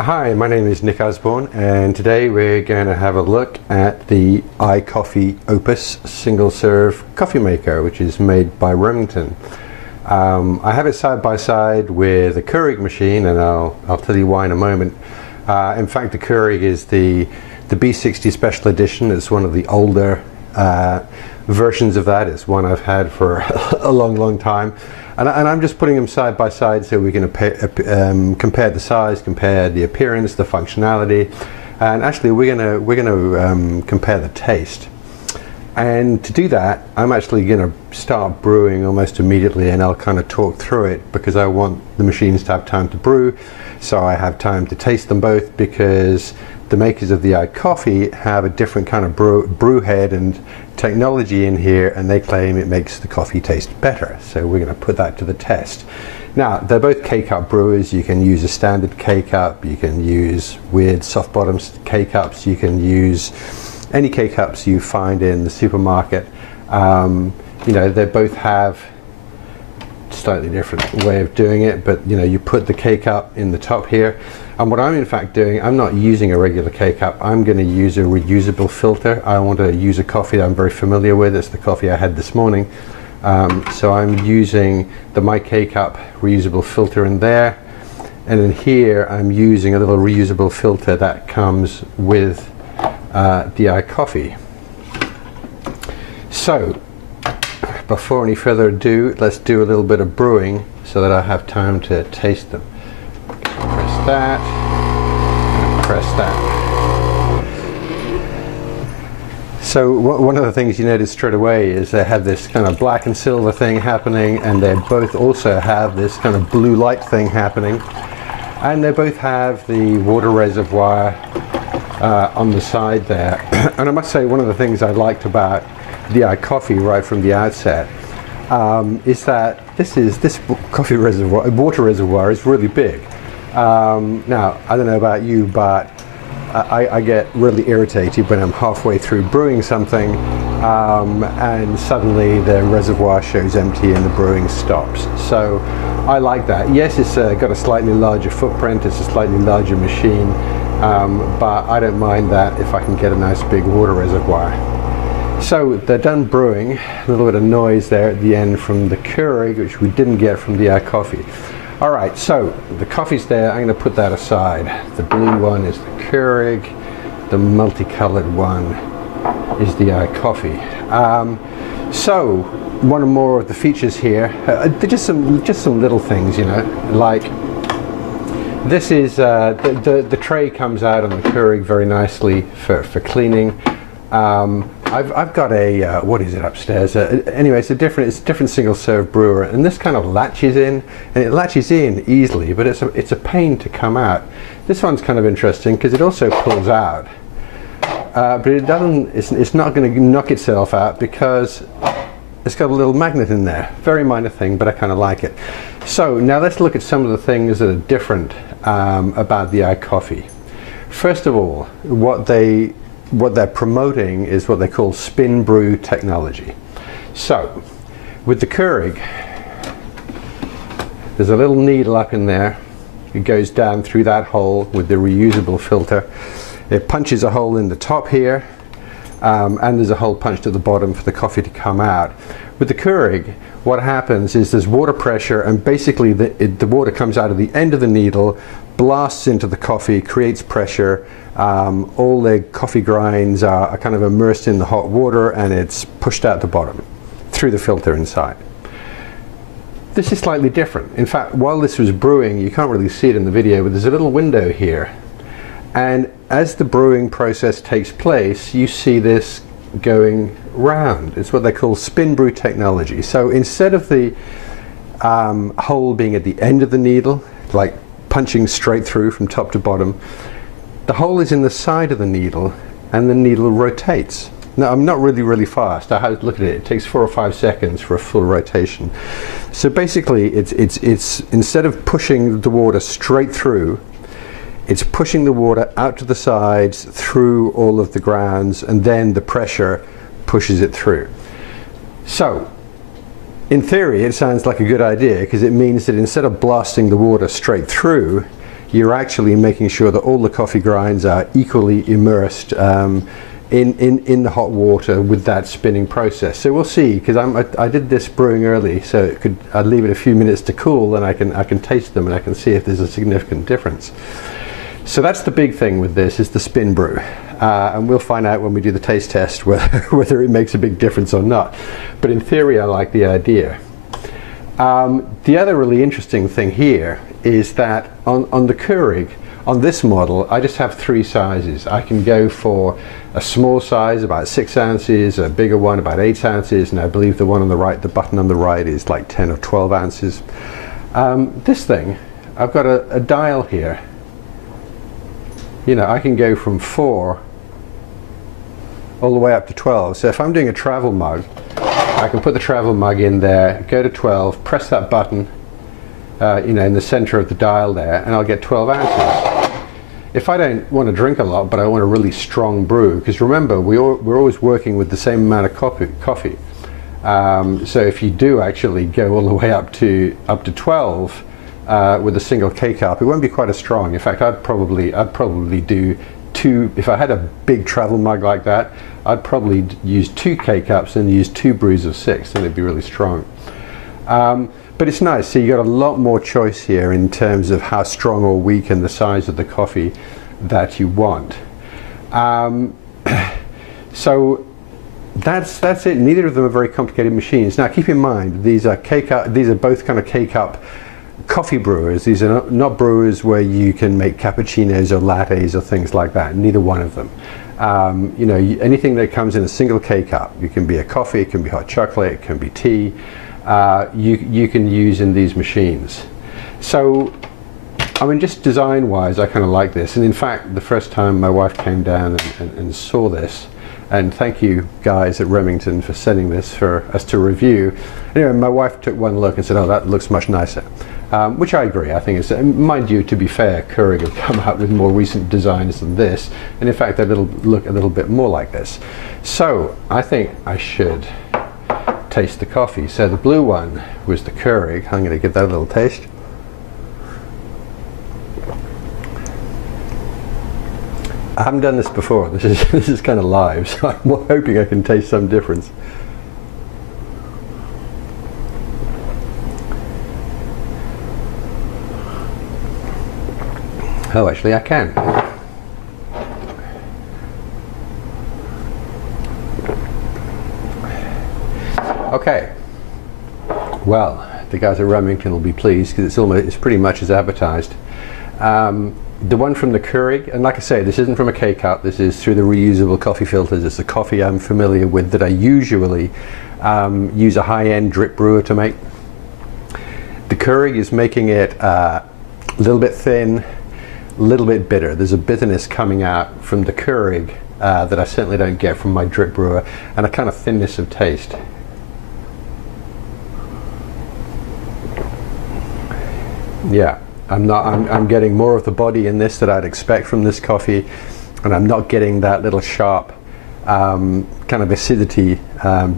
Hi, my name is Nick Osborne, and today we're going to have a look at the iCoffee Opus single serve coffee maker, which is made by Remington. I have it side by side with a Keurig machine, and I'll tell you why in a moment. In fact, the Keurig is the B60 Special Edition. It's one of the older versions of that. It's one I've had for a long time. And I'm just putting them side by side so we can compare the size, compare the appearance, the functionality, and actually we're gonna compare the taste. And to do that, I'm actually gonna start brewing almost immediately, and I'll kind of talk through it because I want the machines to have time to brew, so I have time to taste them both, because the makers of the iCoffee have a different kind of brew head and technology in here, and they claim it makes the coffee taste better. So we're going to put that to the test. Now, they're both K-cup brewers. You can use a standard K-cup, you can use weird soft bottom K-cups, you can use any K-cups you find in the supermarket. You know, they both have slightly different way of doing it, but you know, you put the K-cup in the top here, and what I'm in fact doing, I'm not using a regular K-cup. I'm going to use a reusable filter. I want to use a coffee that I'm very familiar with. It's the coffee I had this morning, so I'm using the My K-cup reusable filter in there, and in here I'm using a little reusable filter that comes with the iCoffee. So before any further ado, let's do a little bit of brewing so that I have time to taste them. Press that, and press that. So one of the things you notice straight away is they have this kind of black and silver thing happening, and they both also have this kind of blue light thing happening, and they both have the water reservoir on the side there. And I must say, one of the things I liked about the iCoffee right from the outset is that this coffee reservoir, water reservoir, is really big. Now, I don't know about you, but I get really irritated when I'm halfway through brewing something and suddenly the reservoir shows empty and the brewing stops. So I like that. Yes, it's got a slightly larger footprint, it's a slightly larger machine, but I don't mind that if I can get a nice big water reservoir. So they're done brewing. A little bit of noise there at the end from the Keurig, which we didn't get from the iCoffee. All right, so the coffee's there. I'm going to put that aside. The blue one is the Keurig. The multicolored one is the iCoffee. So one or more of the features here, they're just some little things, you know, like this is the tray comes out on the Keurig very nicely for cleaning. I've got a what is it upstairs? Anyway, it's a different single serve brewer, and this kind of latches in, and it latches in easily, but it's a pain to come out. This one's kind of interesting because it also pulls out, but it doesn't. It's not going to knock itself out because it's got a little magnet in there. Very minor thing, but I kind of like it. So now let's look at some of the things that are different about the iCoffee. First of all, what they're promoting is what they call spin-brew technology. So with the Keurig, there's a little needle up in there. It goes down through that hole with the reusable filter. It punches a hole in the top here, and there's a hole punched at the bottom for the coffee to come out. With the Keurig, what happens is there's water pressure, and basically the water comes out of the end of the needle, blasts into the coffee, creates pressure. All the coffee grinds are kind of immersed in the hot water, and it's pushed out the bottom through the filter inside. This is slightly different. In fact, while this was brewing, you can't really see it in the video, but there's a little window here, and as the brewing process takes place, you see this going round. It's what they call spin brew technology. So instead of the hole being at the end of the needle, like punching straight through from top to bottom, the hole is in the side of the needle, and the needle rotates. Now, I'm not really fast. I had to look at it. It takes 4 or 5 seconds for a full rotation. So basically, it's instead of pushing the water straight through, it's pushing the water out to the sides through all of the grounds, and then the pressure pushes it through. So in theory, it sounds like a good idea, because it means that instead of blasting the water straight through, you're actually making sure that all the coffee grinds are equally immersed in the hot water with that spinning process. So we'll see, because I did this brewing early, so I'd leave it a few minutes to cool, and I can taste them and I can see if there's a significant difference. So that's the big thing with this, is the spin brew. And we'll find out when we do the taste test whether it makes a big difference or not. But in theory, I like the idea. The other really interesting thing here is that on the Keurig, on this model, I just have 3 sizes. I can go for a small size, about 6 ounces, a bigger one, about 8 ounces, and I believe the one on the right, the button on the right, is like 10 or 12 ounces. This thing, I've got a dial here. You know, I can go from 4 all the way up to 12. So if I'm doing a travel mug, I can put the travel mug in there, go to 12, press that button, you know, in the center of the dial there, and I'll get 12 ounces. If I don't want to drink a lot, but I want a really strong brew, because remember, we're always working with the same amount of coffee. So if you do actually go all the way up to 12 with a single K-cup, it won't be quite as strong. In fact, I'd probably do 2. If I had a big travel mug like that, I'd probably use 2 K-cups and use 2 brews of 6, and it'd be really strong. But it's nice, so you got a lot more choice here in terms of how strong or weak and the size of the coffee that you want. So that's it. Neither of them are very complicated machines. Now keep in mind, these are both kind of K-cup coffee brewers. These are not brewers where you can make cappuccinos or lattes or things like that. Neither one of them. You know, anything that comes in a single K-cup, it can be a coffee, it can be hot chocolate, it can be tea, you can use in these machines. So, I mean, just design-wise, I kind of like this. And in fact, the first time my wife came down and saw this, and thank you guys at Remington for sending this for us to review. Anyway, my wife took one look and said, "Oh, that looks much nicer." Which I agree. I think it's, mind you, to be fair, Keurig have come out with more recent designs than this, and in fact, they look a little bit more like this. So I think I should taste the coffee. So the blue one was the Keurig. I'm going to give that a little taste. I haven't done this before. This is kind of live, so I'm hoping I can taste some difference. Oh, actually I can. Okay. Well, the guys at Remington will be pleased, because it's pretty much as advertised. The one from the Keurig, and like I say, this isn't from a K-cup, this is through the reusable coffee filters. It's the coffee I'm familiar with that I usually use a high-end drip brewer to make. The Keurig is making it a little bit thin, a little bit bitter. There's a bitterness coming out from the Keurig that I certainly don't get from my drip brewer, and a kind of thinness of taste. Yeah, I'm getting more of the body in this that I'd expect from this coffee, and I'm not getting that little sharp kind of acidity,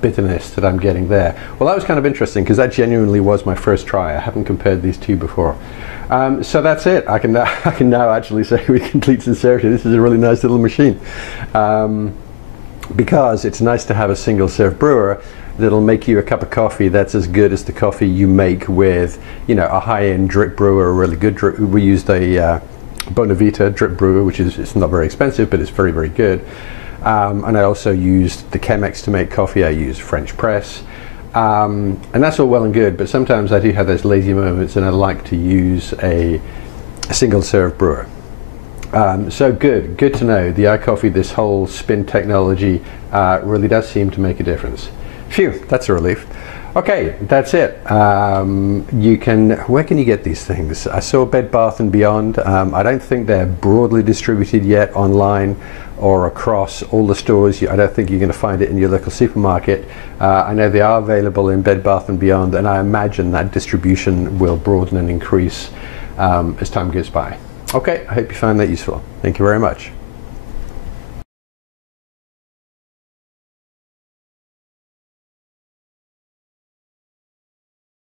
bitterness that I'm getting there. Well, that was kind of interesting, because that genuinely was my first try. I haven't compared these two before. So that's it. I can now actually say with complete sincerity, this is a really nice little machine, because it's nice to have a single serve brewer that'll make you a cup of coffee that's as good as the coffee you make with, you know, a high-end drip brewer, a really good drip. We used a Bonavita drip brewer, which is, it's not very expensive, but it's very, very good. And I also used the Chemex to make coffee. I use French press. And that's all well and good, but sometimes I do have those lazy moments, and I like to use a single serve brewer. So good to know. The iCoffee, this whole spin technology really does seem to make a difference. Phew, that's a relief. Okay, that's it. Where can you get these things? I saw Bed Bath & Beyond. I don't think they're broadly distributed yet online or across all the stores. I don't think you're going to find it in your local supermarket. I know they are available in Bed Bath & Beyond, and I imagine that distribution will broaden and increase as time goes by. Okay, I hope you found that useful. Thank you very much.